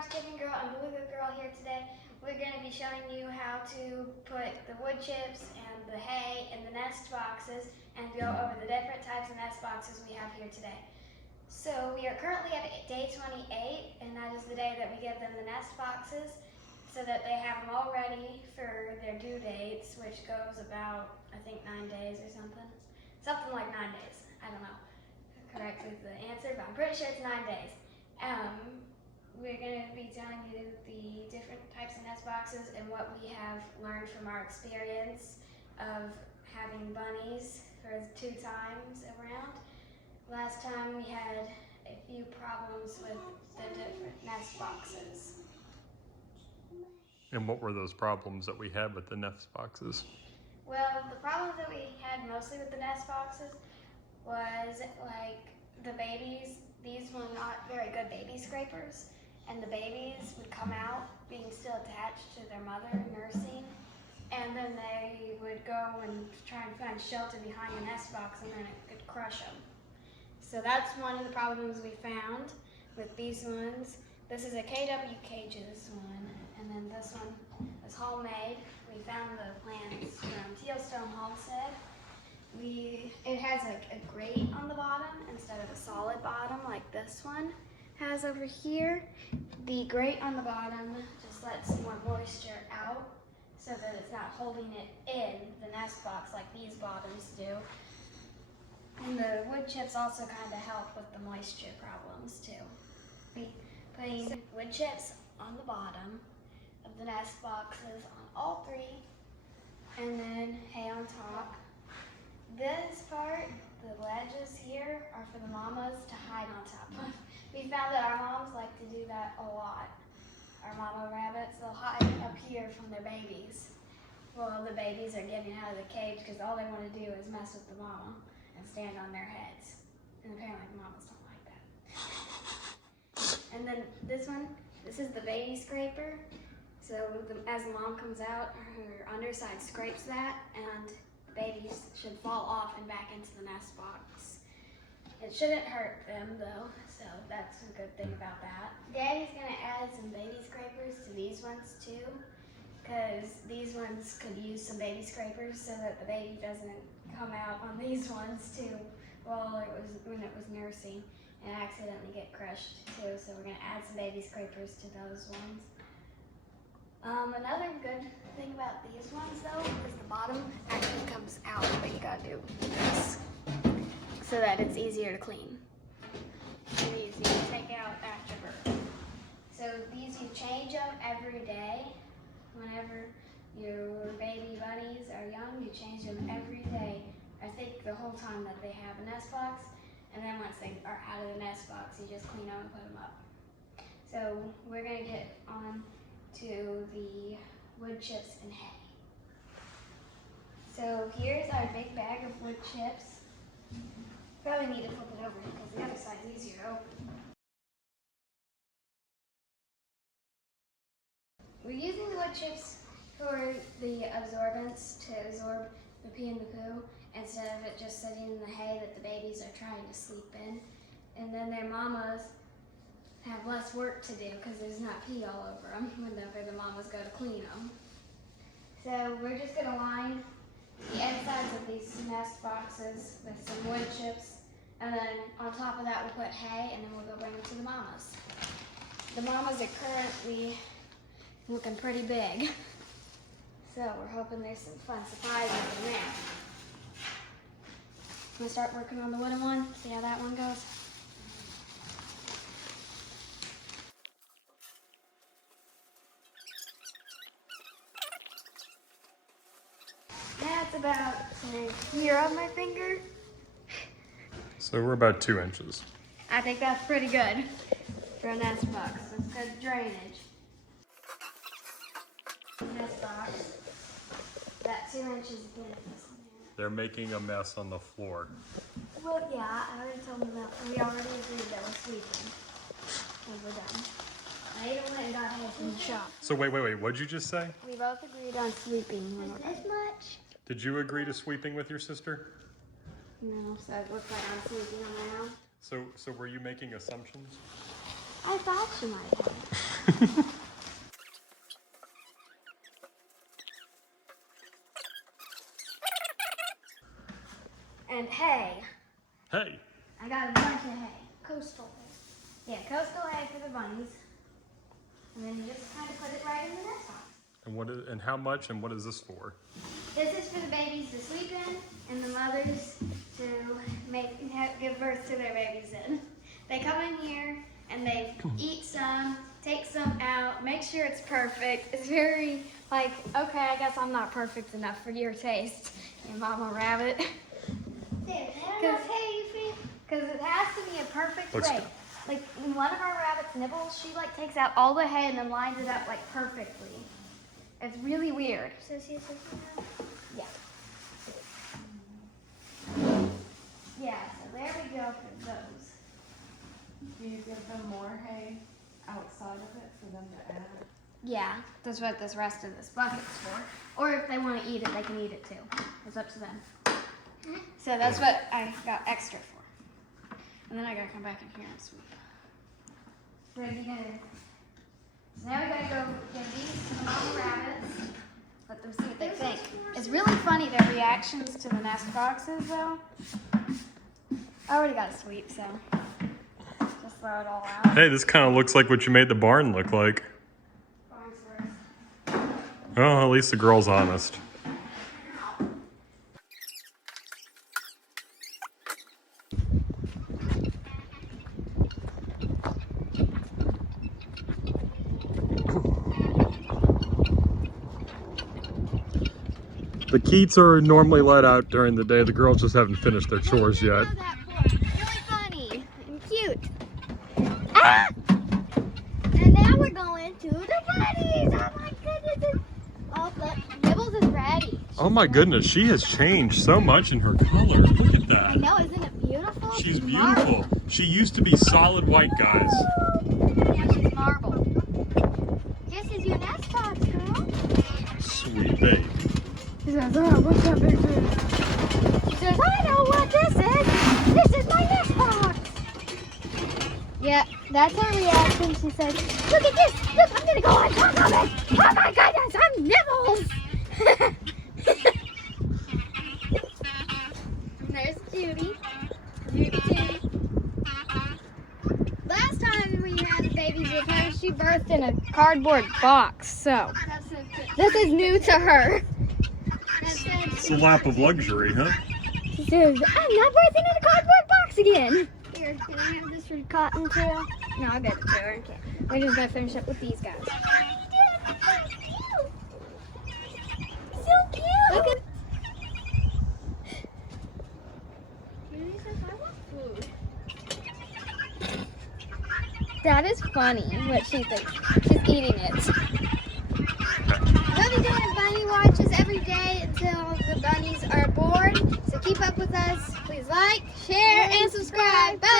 Farms Chicken Girl and Beluga Girl here today. We're going to be showing you how to put the wood chips and the hay in the nest boxes and go over the different types of nest boxes we have here today. So we are currently at day 28, and that is the day that we give them the nest boxes so that they have them all ready for their due dates, which goes about, I think, 9 days or something. Something like 9 days. I don't know correctly the answer, but I'm pretty sure it's 9 days. We're going to be telling you the different types of nest boxes and what we have learned from our experience of having bunnies for 2 times around. Last time we had a few problems with the different nest boxes. And what were those problems that we had with the nest boxes? Well, the problems that we had mostly with the nest boxes was like the babies. These were not very good baby scrapers, and the babies would come out being still attached to their mother nursing, and then they would go and try and find shelter behind the nest box, and then it could crush them. So that's one of the problems we found with these ones. This is a KW Cages one, and then this one was homemade. We found the plants from Tealstone Homestead. It has like a grate on the bottom instead of a solid bottom like this one has over here. The grate on the bottom just lets more moisture out so that it's not holding it in the nest box like these bottoms do. And the wood chips also kind of help with the moisture problems too. Putting wood chips on the bottom of the nest boxes on all 3, and then hay on top. This part, the ledges here, are for the mamas to hide on top of. We found that our moms like to do that a lot. Our mama rabbits, they'll hide up here from their babies. Well, the babies are getting out of the cage because all they want to do is mess with the mama and stand on their heads. And apparently the mamas don't like that. And then this one, this is the baby scraper. So as the mom comes out, her underside scrapes that, and babies should fall off and back into the nest box. It shouldn't hurt them though, so that's a good thing about that. Daddy's gonna add some baby scrapers to these ones too, because these ones could use some baby scrapers so that the baby doesn't come out on these ones too when it was nursing and accidentally get crushed too. So we're gonna add some baby scrapers to those ones. Another good thing about these ones though is the bottom actually comes out, but you gotta do this so that it's easier to clean and easier to take out after birth. So these you change them every day. Whenever your baby bunnies are young, you change them every day. I think the whole time that they have a nest box, and then once they are out of the nest box, you just clean them and put them up. So we're gonna get on to the wood chips and hay. So here's our big bag of wood chips. Probably need to flip it over because the other side's easier to open. We're using the wood chips for the absorbance to absorb the pee and the poo instead of it just sitting in the hay that the babies are trying to sleep in. And then their mamas have less work to do because there's not pee all over them whenever the mamas go to clean them. So we're just going to line the insides of these nest boxes with some wood chips, and then on top of that we'll put hay, and then we'll go bring them to the mamas. The mamas are currently looking pretty big, so we're hoping there's some fun surprises in there. I'm going to start working on the wooden one, see how that one goes. That's about here on my finger. So we're about 2 inches. I think that's pretty good for a nest box. That's good drainage. Nest box. That 2 inches again. They're making a mess on the floor. Well, yeah, I already told them that. We already agreed that we're sweeping. And we're done. I even went and got hay from the shop. So wait, what'd you just say? We both agreed on sweeping. This much? Did you agree to sweeping with your sister? No, so it looks like I'm sweeping on my own. So were you making assumptions? I thought she might have. And hay. Hey, I got a bunch of hay. Coastal hay. Yeah, coastal hay for the bunnies. And then you just kind of put it right in the nest box. and how much and what is this for? This is for the babies to sleep in and the mothers to give birth to their babies in. They come in here and they eat some, take some out, make sure it's perfect. It's very like, okay, I guess I'm not perfect enough for your taste, you mama rabbit. Because it has to be a perfect Looks way. good. Like when one of our rabbits nibbles, she like takes out all the hay and then lines it up like perfectly. It's really weird. Yeah. Yeah, so there we go for those. Do you give them more hay outside of it for them to add? Yeah, that's what this rest of this bucket's for. Or if they want to eat it, they can eat it too. It's up to them. So that's what I got extra for. And then I gotta come back in here and sweep. So now we gotta go give these to the mama rabbits. Let them see what they think. It's really funny their reactions to the nest boxes though. I already got a sweep, so just throw it all out. Hey, this kind of looks like what you made the barn look like. Well, at least the girl's honest. The Keats are normally let out during the day. The girls just haven't finished their chores yet. Really funny and cute. Ah! And now we're going to the bunnies. Oh my goodness. Oh, look, Nibbles is ready. Oh my goodness, she has changed so much in her color. Look at I that. know, isn't it beautiful? She's beautiful. She used to be solid white, guys. Now she's marble. This is your nest box, girl. Sweet baby. She says, oh, what's that big thing? She says, I know what this is. This is my nest box. Yeah, that's her reaction. She says, look at this. Look, I'm going to go on top of it. Oh my goodness, I'm Nibbles. And there's Judy. Judy. Last time we had babies with her, she birthed in a cardboard box. So, this is new to her. It's a lap of luxury, huh? She says, I'm not birthing in a cardboard box again. Here, can I have this for cotton too? No, I'll get it to her. Okay. We're just gonna finish up with these guys. So cute! Look at Judy says, I want food. That is funny what she thinks. She's eating it. We'll be doing bunny watches every day until the bunnies are born. So keep up with us. Please like, share, and subscribe. Bye!